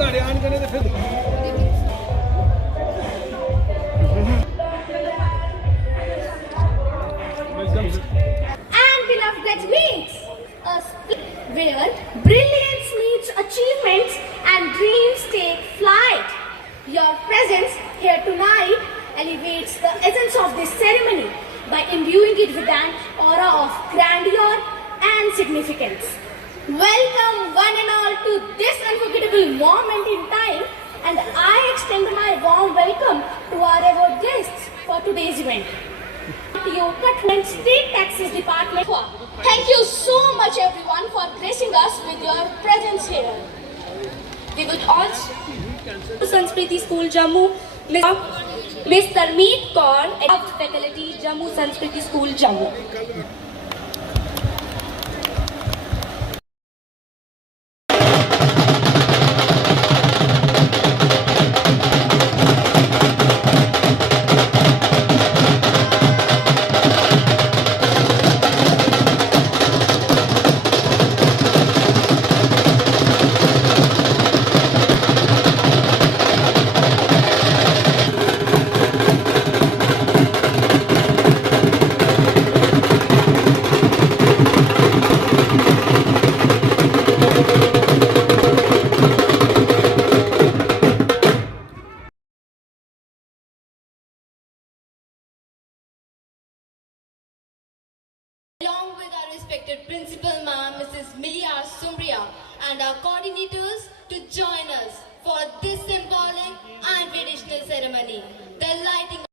And beloved graduates, where brilliance meets achievements and dreams take flight. Your presence here tonight elevates the essence of this ceremony by imbuing it with an aura of grandeur and significance. Welcome one and all to this unforgettable moment in time, and I extend my warm welcome to our revered guests for today's event. Your Katwa State Taxes Department. Thank you so much everyone for gracing us with your presence here. We would also Sanskriti School Jammu, Miss Tarmeet Kaur, Faculty Jammu Sanskriti School Jammu. Along with our respected Principal Ma'am, Mrs. Milia Sumbriya, and our coordinators to join us for this symbolic and traditional ceremony, the lighting.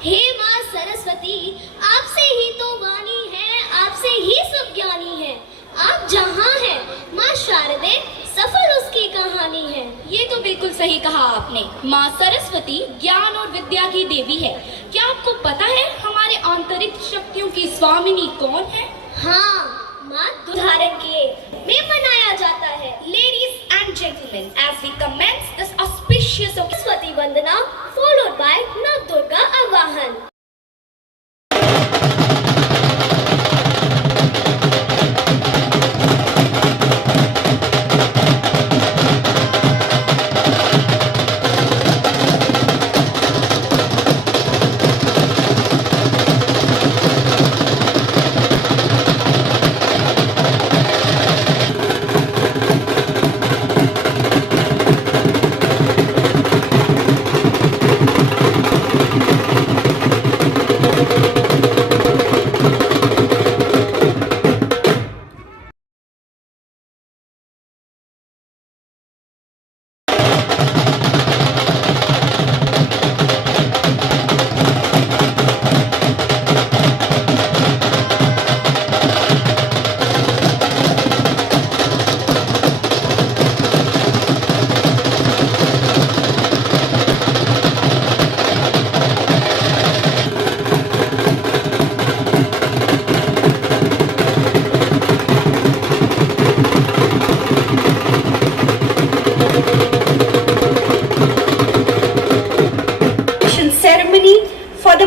हे माँ सरस्वती, आपसे ही तो वाणी है, आपसे ही सब ज्ञानी है। आप जहाँ हैं, माँ शारदे सफल उसकी कहानी है। ये तो बिल्कुल सही कहा आपने। माँ सरस्वती ज्ञान और विद्या की देवी है। क्या आपको पता है हमारे आंतरिक शक्तियों की स्वामिनी कौन है? हाँ, माँ उदाहरण के में मनाया जाता है। Ladies and gentlemen, as we commence this auspicious Saraswati Vandana followed by नव दुर्गा आवाहन।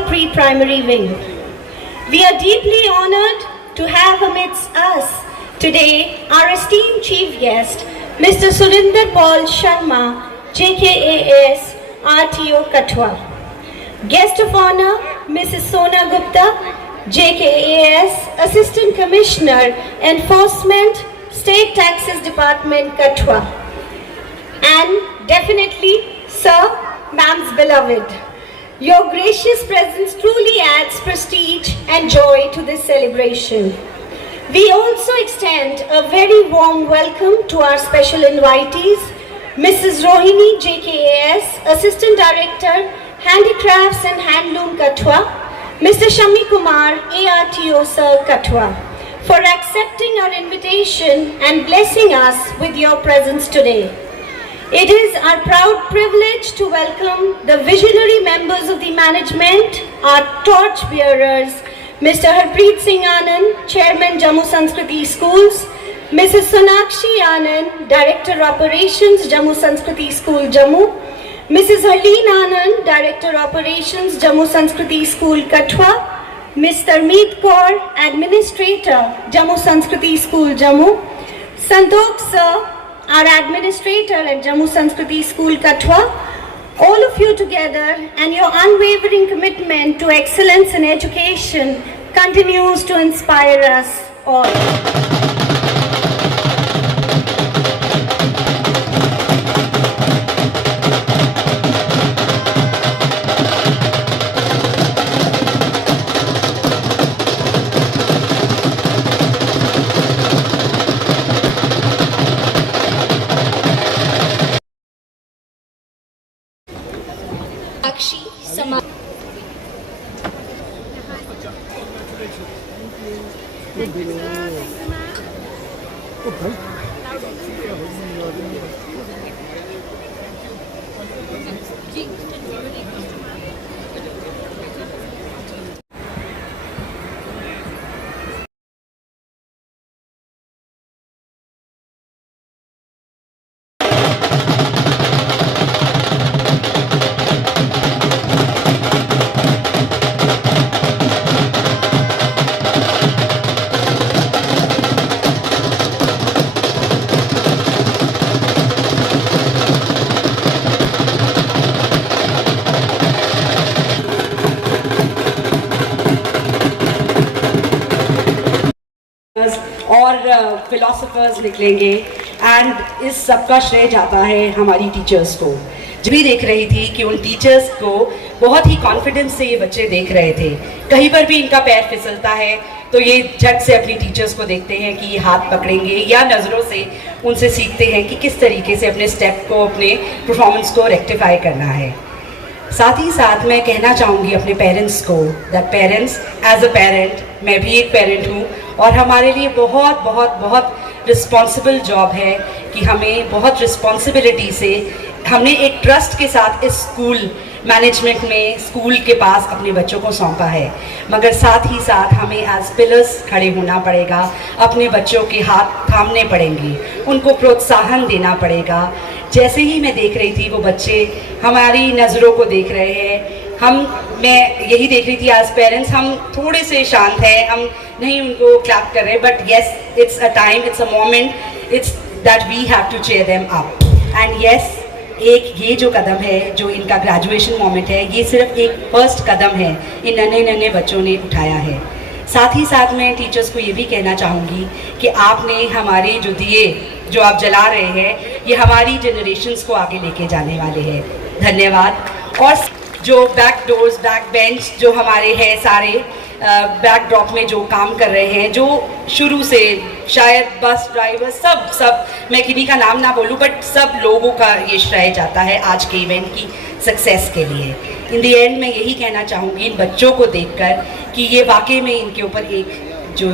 Pre-primary wing. We are deeply honored to have amidst us today our esteemed chief guest, Mr. Surinder Paul Sharma, JKAS RTO Katwa. Guest of honor, Mrs. Sona Gupta, JKAS Assistant Commissioner, Enforcement, State Taxes Department, Katwa. And definitely, Sir, Ma'am's beloved. Your gracious presence truly adds prestige and joy to this celebration. We also extend a very warm welcome to our special invitees, Mrs. Rohini JKAS, Assistant Director, Handicrafts and Handloom Katwa, Mr. Shami Kumar, ARTO Sir Katwa, for accepting our invitation and blessing us with your presence today. It is our proud privilege to welcome the visionary members of the management, our torch bearers, Mr. Harpreet Singh Anand, Chairman Jammu Sanskriti Schools, Mrs. Sonakshi Anand, Director Operations Jammu Sanskriti School Jammu, Mrs. Harleen Anand, Director Operations Jammu Sanskriti School Katwa, Mr. Meet Kaur, Administrator Jammu Sanskriti School Jammu, Santokh Sir, our Administrator at Jammu Sanskriti School Katwa, all of you together, and your unwavering commitment to excellence in education continues to inspire us all. साक्षी समाज और फिलोसफर्स निकलेंगे एंड इस सब का श्रेय जाता है हमारी टीचर्स को। जो भी देख रही थी कि उन टीचर्स को बहुत ही कॉन्फिडेंस से ये बच्चे देख रहे थे। कहीं पर भी इनका पैर फिसलता है तो ये झट से अपनी टीचर्स को देखते हैं कि ये हाथ पकड़ेंगे, या नज़रों से उनसे सीखते हैं कि किस तरीके से अपने स्टेप को, अपने परफॉर्मेंस को रेक्टिफाई करना है। साथ ही साथ मैं कहना चाहूँगी अपने पेरेंट्स को, that parents as a parent, मैं भी एक पेरेंट हूँ और हमारे लिए बहुत बहुत बहुत रिस्पॉन्सिबल जॉब है कि हमें बहुत रिस्पॉन्सिबिलिटी से हमने एक ट्रस्ट के साथ इस स्कूल मैनेजमेंट में स्कूल के पास अपने बच्चों को सौंपा है। मगर साथ ही साथ हमें एज पिलर्स खड़े होना पड़ेगा, अपने बच्चों के हाथ थामने पड़ेंगे, उनको प्रोत्साहन देना पड़ेगा। जैसे ही मैं देख रही थी वो बच्चे हमारी नज़रों को देख रहे हैं, मैं यही देख रही थी एज पेरेंट्स हम थोड़े से शांत हैं, हम नहीं उनको क्लैप कर रहे, but yes it's a time, it's a moment, it's that we have to cheer them up. And yes, एक ये जो कदम है, जो इनका ग्रेजुएशन मोमेंट है, ये सिर्फ एक फर्स्ट कदम है इन नन्हे नन्हे बच्चों ने उठाया है। साथ ही साथ मैं टीचर्स को ये भी कहना चाहूँगी कि आपने हमारे जो दिए जो आप जला रहे हैं, ये हमारी जनरेशन्स को आगे लेके जाने वाले हैं। धन्यवाद। और जो बैक डोर्स, बैक बेंच जो हमारे हैं सारे बैक ड्रॉप में जो काम कर रहे हैं, जो शुरू से शायद बस ड्राइवर सब मैं किन्हीं का नाम ना बोलूं, बट सब लोगों का ये श्रेय जाता है आज के इवेंट की सक्सेस के लिए। इन दी एंड मैं यही कहना चाहूँगी इन बच्चों को देखकर कि ये वाकई में इनके ऊपर एक जो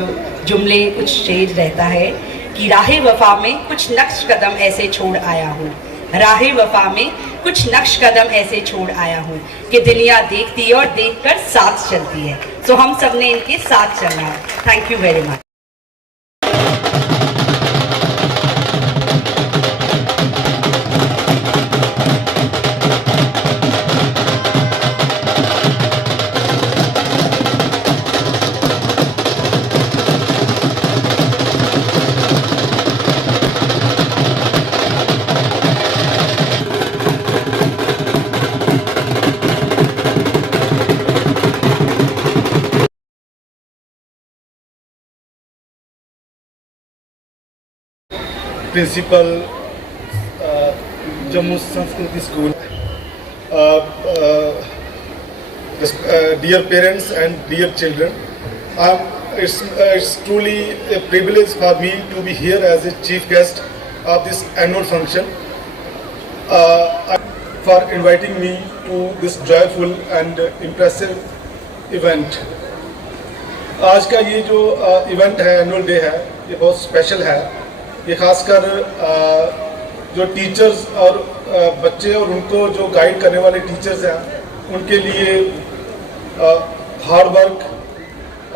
जुमले कुछ शेर रहता है कि राहे वफा में कुछ नक्श कदम ऐसे छोड़ आया हूँ, राहे वफा में कुछ नक्श कदम ऐसे छोड़ आया हूँ कि दुनिया देखती है और देखकर साथ चलती है। सो हम सब ने इनके साथ चलना है। Thank you very much. Principal, Jammu Sanskriti School, dear parents and dear children, I am it's truly a privilege for me to be here as a chief guest of this annual function. For inviting me to this joyful and impressive event. आज का ये जो इवेंट है, annual day है, ये बहुत स्पेशल है. ये खासकर जो टीचर्स और बच्चे और उनको जो गाइड करने वाले टीचर्स हैं उनके लिए हार्ड वर्क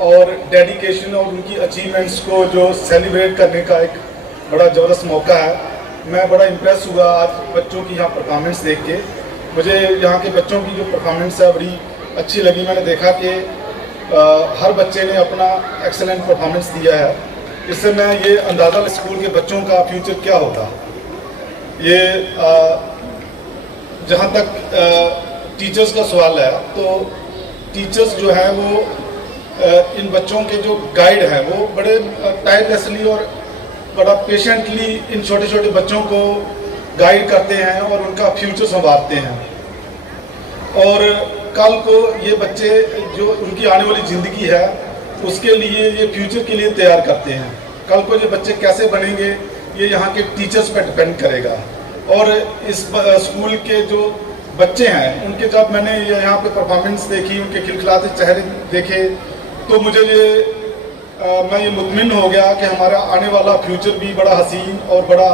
और डेडिकेशन और उनकी अचीवमेंट्स को जो सेलिब्रेट करने का एक बड़ा ज़बरदस्त मौका है. मैं बड़ा इम्प्रेस हुआ आज बच्चों की यहाँ परफॉर्मेंस देख के. मुझे यहाँ के बच्चों की जो परफॉर्मेंस है बड़ी अच्छी लगी. मैंने देखा कि हर बच्चे ने अपना एक्सेलेंट परफॉर्मेंस दिया है. इससे मैं ये अंदाज़ा स्कूल के बच्चों का फ्यूचर क्या होगा. ये जहाँ तक टीचर्स का सवाल है तो टीचर्स जो है वो इन बच्चों के जो गाइड हैं वो बड़े टायरलेसली और बड़ा पेशेंटली इन छोटे छोटे बच्चों को गाइड करते हैं और उनका फ्यूचर संवारते हैं. और कल को ये बच्चे जो उनकी आने वाली ज़िंदगी है उसके लिए ये फ्यूचर के लिए तैयार करते हैं. कल को ये बच्चे कैसे बनेंगे ये यहाँ के टीचर्स पर डिपेंड करेगा. और इस स्कूल के जो बच्चे हैं उनके जब मैंने यहाँ पे परफॉर्मेंस देखी, उनके खिलखिलाते चेहरे देखे तो मुझे मैं ये मुतमिन हो गया कि हमारा आने वाला फ्यूचर भी बड़ा हसीन और बड़ा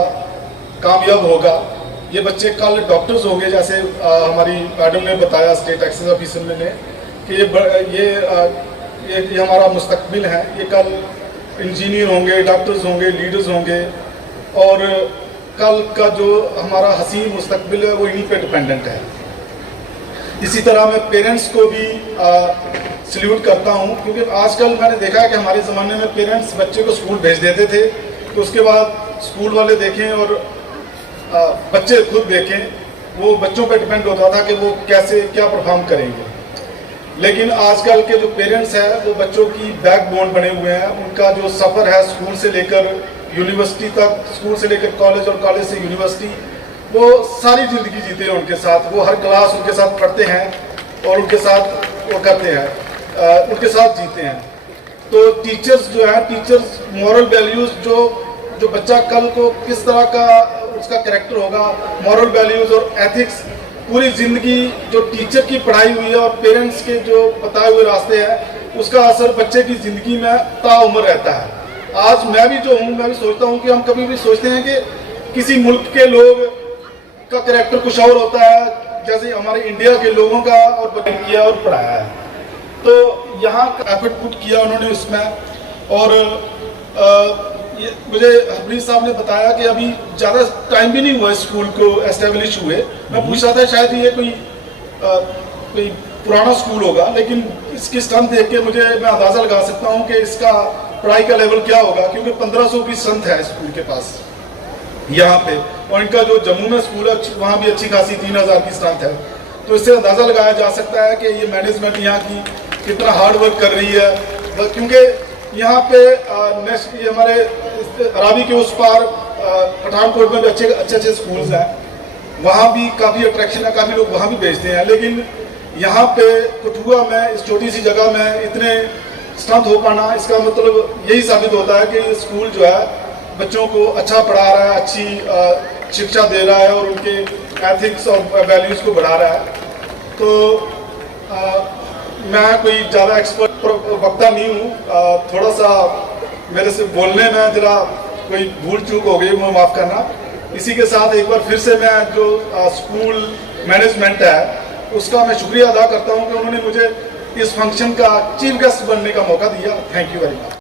कामयाब होगा. ये बच्चे कल डॉक्टर्स होंगे, जैसे हमारी मैडम ने बताया, स्टेट एक्साइज ऑफिसर ने, कि ये हमारा मुस्तकबिल है. ये कल इंजीनियर होंगे, डॉक्टर्स होंगे, लीडर्स होंगे और कल का जो हमारा हसीन मुस्तकबिल है वो इन्हीं पे डिपेंडेंट है. इसी तरह मैं पेरेंट्स को भी सल्यूट करता हूँ, क्योंकि आजकल मैंने देखा है कि हमारे ज़माने में पेरेंट्स बच्चे को स्कूल भेज देते थे तो उसके बाद स्कूल वाले देखें और बच्चे खुद देखें. वो बच्चों पे डिपेंड होता था कि वो कैसे क्या परफॉर्म करेंगे. लेकिन आजकल के जो पेरेंट्स हैं वो बच्चों की बैकबोन बने हुए हैं. उनका जो सफ़र है स्कूल से लेकर यूनिवर्सिटी तक, स्कूल से लेकर कॉलेज और कॉलेज से यूनिवर्सिटी, वो सारी ज़िंदगी जीते हैं उनके साथ. वो हर क्लास उनके साथ पढ़ते हैं और उनके साथ वो करते हैं, उनके साथ जीते हैं. तो टीचर्स जो है, टीचर्स मॉरल वैल्यूज़ जो बच्चा कल को किस तरह का उसका कैरेक्टर होगा, मॉरल वैल्यूज़ और एथिक्स, पूरी ज़िंदगी जो टीचर की पढ़ाई हुई है और पेरेंट्स के जो बताए हुए रास्ते हैं उसका असर बच्चे की ज़िंदगी में ताउम्र रहता है. आज मैं भी जो हूँ, मैं भी सोचता हूँ कि हम कभी भी सोचते हैं कि किसी मुल्क के लोग का कैरेक्टर कुछ और होता है, जैसे हमारे इंडिया के लोगों का, और बदल किया और पढ़ाया है. तो यहाँ एफर्ट पुट किया उन्होंने इसमें. और मुझे हरप्रीत साहब ने बताया कि अभी ज़्यादा टाइम भी नहीं हुआ स्कूल को एस्टेब्लिश हुए. मैं पूछ रहा था शायद ये कोई पुराना स्कूल होगा, लेकिन इसकी स्ट्रेंथ देख के मैं अंदाज़ा लगा सकता हूँ कि इसका पढ़ाई का लेवल क्या होगा, क्योंकि 1500 की स्ट्रेंथ है स्कूल के पास यहाँ पे. और इनका जो जम्मू में स्कूल है वहाँ भी अच्छी खासी 3000 की स्ट्रेंथ है. तो इससे अंदाज़ा लगाया जा सकता है कि ये मैनेजमेंट यहाँ की कितना हार्ड वर्क कर रही है. क्योंकि यहाँ पे ये हमारे रावी के उस पार पठानकोट में भी अच्छे स्कूल्स हैं. वहाँ भी काफ़ी अट्रैक्शन है, काफ़ी लोग वहाँ भी भेजते हैं. लेकिन यहाँ पे कठुआ में, इस छोटी सी जगह में इतने स्ट्रेंथ हो पाना, इसका मतलब यही साबित होता है कि ये स्कूल जो है बच्चों को अच्छा पढ़ा रहा है, अच्छी शिक्षा दे रहा है और उनके एथिक्स और वैल्यूज़ को बढ़ा रहा है. तो मैं कोई ज़्यादा एक्सपर्ट वक्ता नहीं हूँ. थोड़ा सा मेरे से बोलने में ज़रा कोई भूल चूक हो गई, मैं माफ़ करना. इसी के साथ एक बार फिर से मैं जो स्कूल मैनेजमेंट है उसका मैं शुक्रिया अदा करता हूँ कि उन्होंने मुझे इस फंक्शन का चीफ गेस्ट बनने का मौका दिया. Thank you very much.